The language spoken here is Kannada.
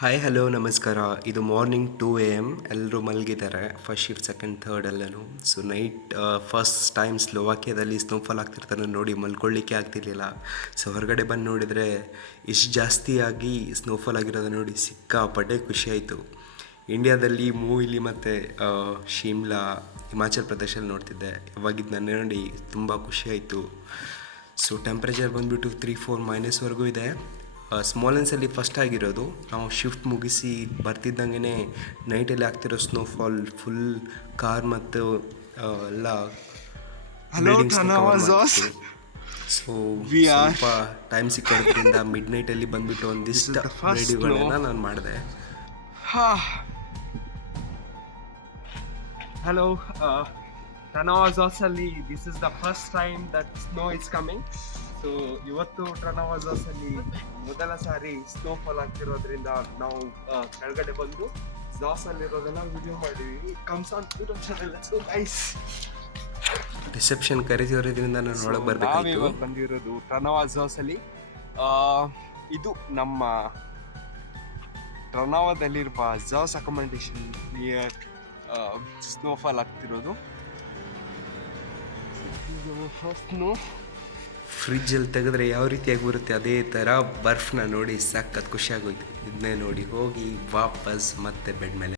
ಹಾಯ್ ಹಲೋ ನಮಸ್ಕಾರ. ಇದು ಮಾರ್ನಿಂಗ್ 2 AM ಎಲ್ಲರೂ ಮಲಗಿದ್ದಾರೆ. ಫಸ್ಟ್ ಶಿಫ್ಟ್ ಸೆಕೆಂಡ್ ಥರ್ಡ್ ಎಲ್ಲನೂ. ಸೊ ನೈಟ್ ಫಸ್ಟ್ ಟೈಮ್ ಸ್ಲೋವಾಕಿಯಾದಲ್ಲಿ ಸ್ನೋಫಾಲ್ ಆಗ್ತಿರ್ತಾರೆ ನೋಡಿ, ಮಲ್ಕೊಳ್ಳಿಕ್ಕೆ ಆಗ್ತಿರ್ಲಿಲ್ಲ. ಸೊ ಹೊರಗಡೆ ಬಂದು ನೋಡಿದರೆ ಇಷ್ಟು ಜಾಸ್ತಿಯಾಗಿ ಸ್ನೋಫಾಲ್ ಆಗಿರೋದು ನೋಡಿ ಸಿಕ್ಕಾಪಟ್ಟೆ ಖುಷಿಯಾಯಿತು. ಇಂಡಿಯಾದಲ್ಲಿ ಮೂವಿಲಿ ಮತ್ತು ಶಿಮ್ಲಾ ಹಿಮಾಚಲ್ ಪ್ರದೇಶಲ್ಲಿ ನೋಡ್ತಿದ್ದೆ, ಇವಾಗಿದ್ದು ನನ್ನ ನೋಡಿ ತುಂಬ ಖುಷಿಯಾಯಿತು. ಸೊ ಟೆಂಪ್ರೇಚರ್ ಬಂದುಬಿಟ್ಟು 3-4 ಮೈನಸ್ವರೆಗೂ ಇದೆ. ಸ್ಮಾಲೆನ್ಸಲ್ಲಿ ಫಸ್ಟ್ ಆಗಿರೋದು. ನಾವು ಶಿಫ್ಟ್ ಮುಗಿಸಿ ಬರ್ತಿದ್ದಂಗೆ ನೈಟಲ್ಲಿ ಆಗ್ತಿರೋ ಸ್ನೋಫಾಲ್ ಫುಲ್ ಕಾರ್ ಮತ್ತು ಎಲ್ಲ ಸೊ ಸ್ವಲ್ಪ ಟೈಮ್ ಸಿಕ್ಕೋದ್ರಿಂದ ಮಿಡ್ ನೈಟಲ್ಲಿ ಬಂದುಬಿಟ್ಟು ಒಂದಿಷ್ಟು ರೇಡಿಯೋಗಳನ್ನ ನಾನು ಮಾಡಿದೆ. Hello, Tranawa-Zoss-ಅಲ್ಲಿ this is the first time that snow is coming. So ಇವತ್ತು ಟ್ರನಾವಾ-ಝಾಸಲ್ಲಿ ಮೊದಲ ಸಾರಿ ಸ್ನೋಫಾಲ್ ಆಗ್ತಿರೋದ್ರಿಂದ ನಾವು ಕೆಳಗಡೆ ಬಂದು ಝಾಸಲ್ಲಿರೋದೆಲ್ಲ ವಿಡಿಯೋ ಮಾಡಿದ್ವಿ. Comes on to the channel, let's go guys. Reception ಕರೆದಿರೋದ್ರಿಂದ ನಾನು ಒಳಗೆ ಬರಬೇಕಾಗಿತ್ತು. ಬಂದಿರೋದು ಟ್ರನಾವಾ-ಝಾಸಲ್ಲಿ. ಇದು ನಮ್ಮ ಟ್ರನಾವಾದಲ್ಲಿರುವ ಝಾಸ್ ಅಕೊಮಡೇಷನ್ ನಿಯರ್ ಸ್ನೋಫಾಲ್ ಆಗ್ತಿರೋದು. ಸ್ನೋ ಫ್ರಿಜ್ಜಲ್ಲಿ ತೆಗೆದ್ರೆ ಯಾವ ರೀತಿಯಾಗಿ ಬರುತ್ತೆ ಅದೇ ಥರ ಬರ್ಫ್ನ ನೋಡಿ ಸಖತ್ ಖುಷಿಯಾಗೋಯ್ತು. ಇದನ್ನೇ ನೋಡಿ ಹೋಗಿ ವಾಪಸ್ ಮತ್ತೆ ಬೆಡ್ ಮೇಲೆ